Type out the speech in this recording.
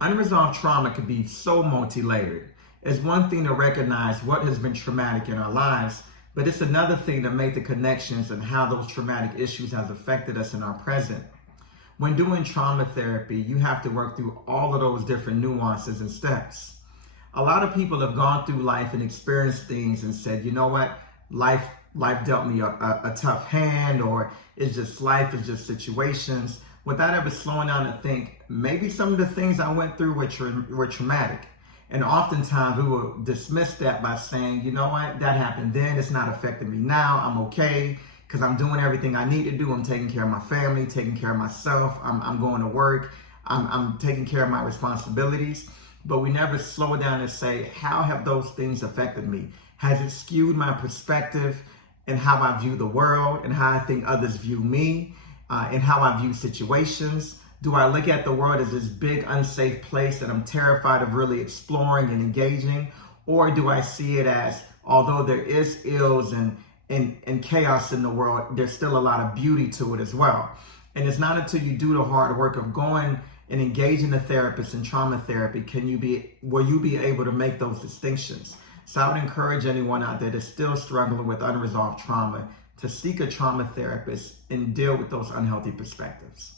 Unresolved trauma can be so multi-layered. It's one thing to recognize what has been traumatic in our lives, but it's another thing to make the connections and how those traumatic issues has affected us in our present. When doing trauma therapy, you have to work through all of those different nuances and steps. A lot of people have gone through life and experienced things and said, you know what, life life dealt me a tough hand, or it's just life, it's just situations, without ever slowing down to think maybe some of the things I went through were traumatic. And oftentimes we will dismiss that by saying, you know what, that happened then, it's not affecting me now, I'm okay because I'm doing everything I need to do. I'm taking care of my family, taking care of myself, I'm going to work, I'm taking care of my responsibilities. But we never slow down and say, how have those things affected me? Has it skewed my perspective and how I view the world and how I think others view me, and how I view situations? Do I look at the world as this big unsafe place that I'm terrified of really exploring and engaging? Or do I see it as, although there is ills and chaos in the world, there's still a lot of beauty to it as well? And it's not until you do the hard work of going and engaging a therapist in trauma therapy will you be able to make those distinctions. So I would encourage anyone out there that's still struggling with unresolved trauma to seek a trauma therapist and deal with those unhealthy perspectives.